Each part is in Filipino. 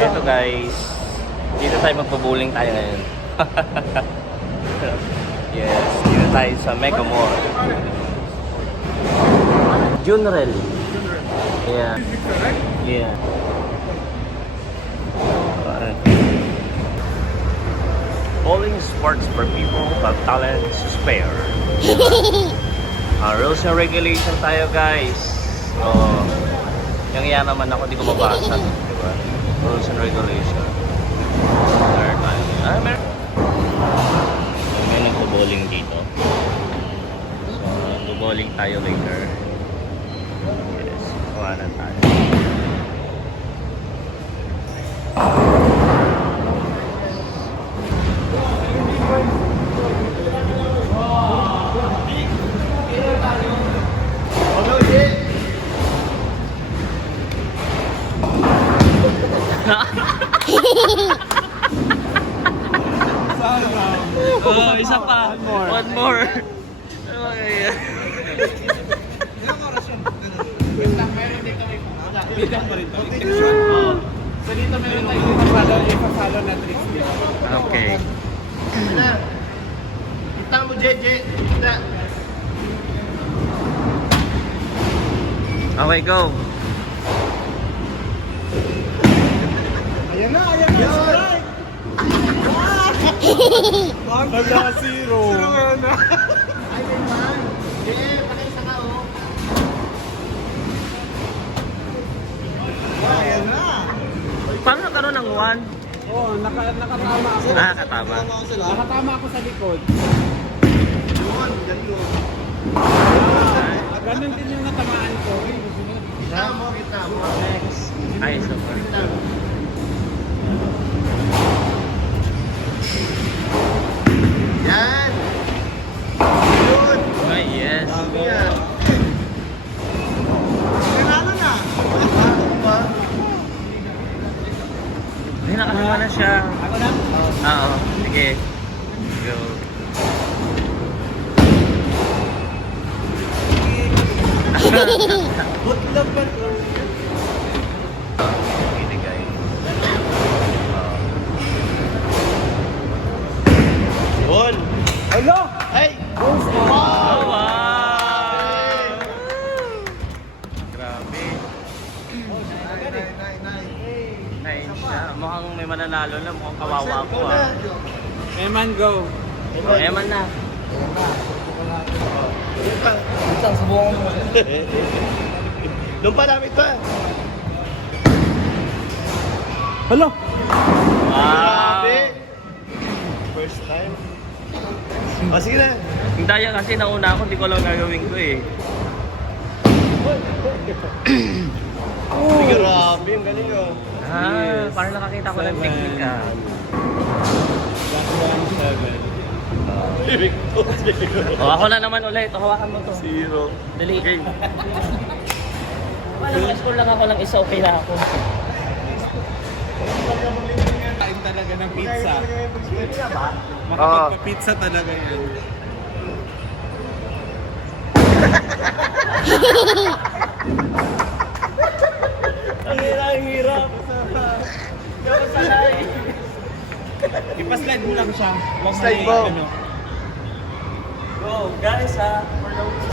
Ito guys, dito tayo magpo-bowling tayo ngayon. Yes, dito tayo sa Mega Mall. Junrel. Yeah. Yeah. Bowling is sports for people but talent is spare. Rules and regulation tayo guys. So, yung iya naman ako, di ko mabasa. Diba? Rules and regulation. Meron nagpo-bowling dito. So, nagpo-bowling tayo later. Yes, kuhanan tayo. Oh, isa pa. One more. Ano ba kaya? Meron dito may bidang pa rin to. So dito meron tayo ipapalo na tricks dito. Okay. Kita mo, Jeje. Kita. Okay, go. Ayan na. Strike. Wala, zero. Zero na. Ay, man. Pakisa ka, oh. Ayan na. Paano nagkaroon ng 1? Oo, nakatama ako. Katama. Nakatama ako sa likod. Yun, ganun. Ganun din yung natamaan ko. Kita mo. Next. Ay, super. Yan. Yun. Ay, yes. Yan. Nanalo na. Ay, nakakuha na siya. Ako na? Oo. Sige. Go. Butlog ba ito? Gini, guys. Ball. Hello? Ay! Oh, wow! Grabe. Nine siya. Mukhang may mananalo na. Mukhang kawawa ko ah. Eman, go. Oh, Eman na. Isang subukan mo. Lumpa namin ito. Hello? Wow! First time. Sige na. Yung daya kasi nauna ako, hindi ko lang gagawin ko eh. Grabe, ang galing oh. Parang nakakita ko ng technique ah. Oh, ako na naman ulit. Hawakan mo to. Zero. Dali. Game. Walang score lang ako ng isa, okay na ako. Kain talaga ng pizza. Oo. Makapagpa-pizza talaga yan. Ang hirap. Dapat sanay. Ipa-slide mo lang siya. Huwag Slide mo mo. ano. Go, guys ha. For the win.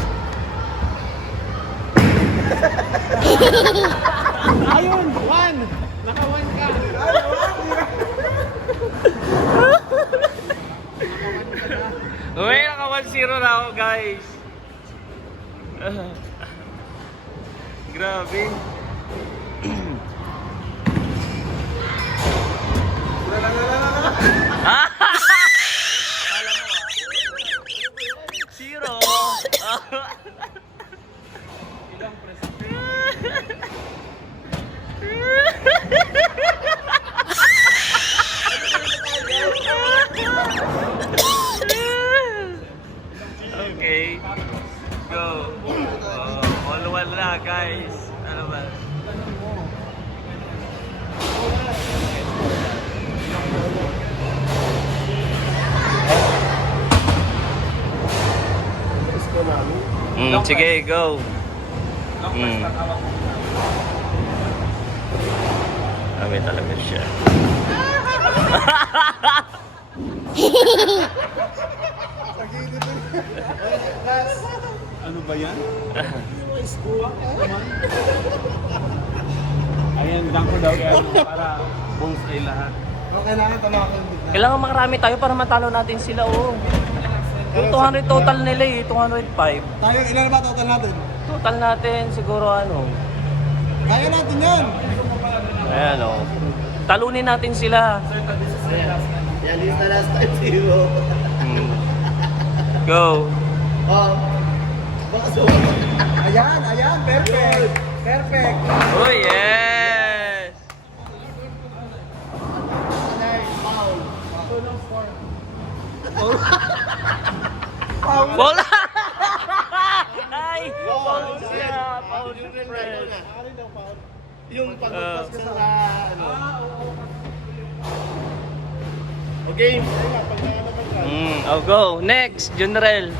Ayun! One! Naka-one ka! Uy, naka 1-0 na ako guys. Grabe. Kala mo ah. Zero. Ilang press? Okay. Go. All one na guys. Ano ba? Sige, go. Marami talaga siya. Ano ba yan? Ayan, dunk ko daw yan para bullseye lahat. Kailangan tumakan. Kailangan makarami tayo para matalo natin sila, oh. Yung 200 total nila eh, 205. Tayo, ilan na ba total natin? Total natin siguro ano. Kaya natin yan! Ayan, oh. Talunin natin sila. Yan, list na last time zero. Hmm. Go. Oh, baka so. Ayan, ayan, perfect! Perfect! Oh, yes! Bola! Ay! Foul siya! Foul siya, friend. Yung pag-pass ka sa ano. Okay. Oh, go. Next, Junrel.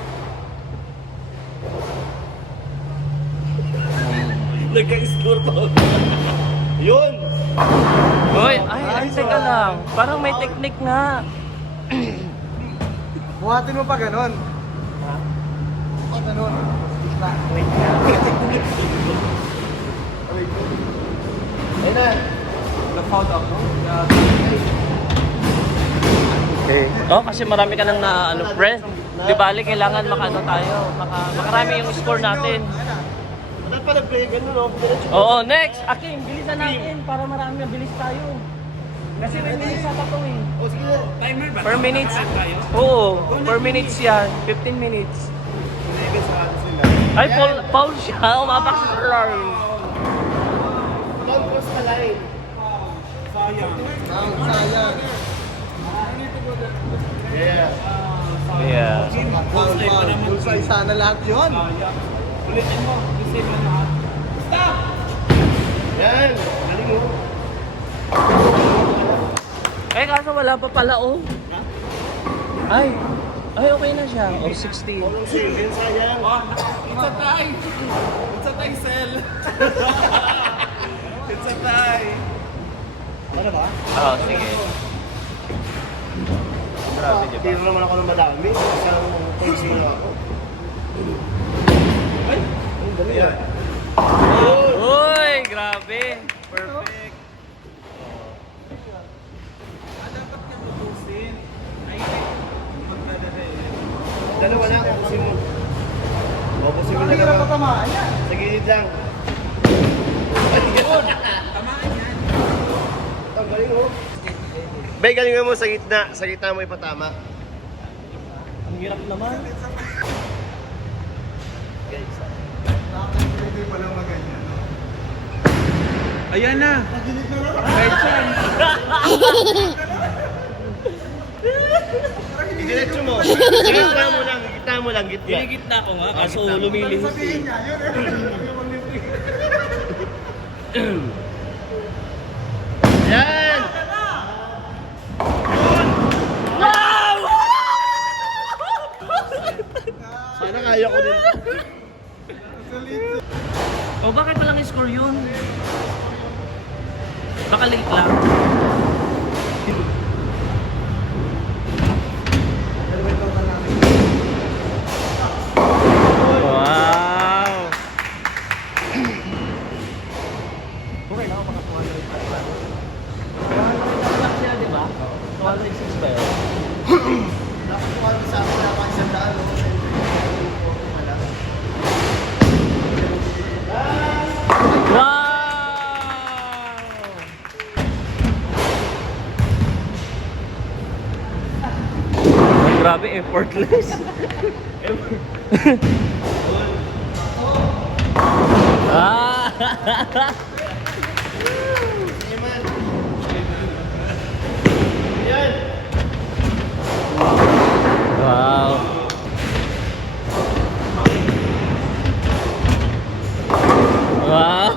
Nagka-score pa. Yun! Hoy, ay, teka lang. Parang may technique nga. Buhatin mo pa ganon. Ha? Pa ganon. Wait nga. Ayun na. Nag-foul up, no? Okay. Oh, kasi marami ka nang na, ano, friend. Di bali, kailangan makano tayo. Makarami yung score natin. Wala pa nag-play ganun, no? Diretso. Oo, next. Akim, bilisan natin para marami mabilis tayo. Kasi may minutes sa tato eh. O, sige na. Timer ba? Per minutes. Oo, per minutes yan. 15 minutes. Hindi sa atin sila. Ay, foul siya. Umapak sa alarm. Don't cross the line. Sayang. Sayang. Yeah. Yeah. Bullseye pa naman. Bullseye sana lahat yun. Sayang. Ulitin mo. Bullseye pa lahat. Stop! Yan. Galing mo. Eh, kaso wala pa pala, oh. Ay, okay na siya. Oh, 16. Walang save. Yan sayang. Oh, it's a tie! It's a tie, Sel! It's a tie! Ano ba? Oo, sige. Grabe, di ba? Tiro naman ako ng madami. Isang points na ako. Ay! Ang dali yan. Uy, grabe. Perfect. Dapat niya tutusin. Ay, magdadala eh. Dalawa na. Ubusin mo. Ubusin mo na Mahirap lang. patamaan yan. Sa gilid lang. Tamaan yan. Ang galing mo. Bay, galingan mo sa gitna. Sa gitna mo ipatama. Ang hirap naman. Hindi pa lang maganyan. Ayan na! Right chance! Diretso mo. Sa gitna mo lang. Gitna mo lang. Gitna. Pinigitna ko nga, kaso lumilihis eh. niya, yun Yan! Sana kaya ko din. O bakit walang score yun? Baka late lang. Wow! Okay na, baka 205 pa. 200 lang siya, di ba? 206 ba yun? Dapat ko kami sa akin na isang daan. Wow! Grabe, effortless. Ah! Yan! Wow! Wow!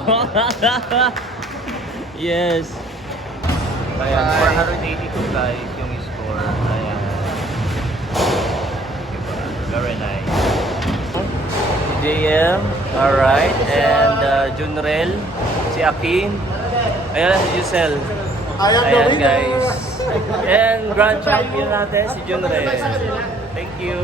Yes! Ayan, 482 guys yung score. Ayan. Very nice. JM, alright. And Junrel, si Akin, Ayan si Giselle. Ayan, Ayan gawin guys. And grand champion natin si Junre. Thank you.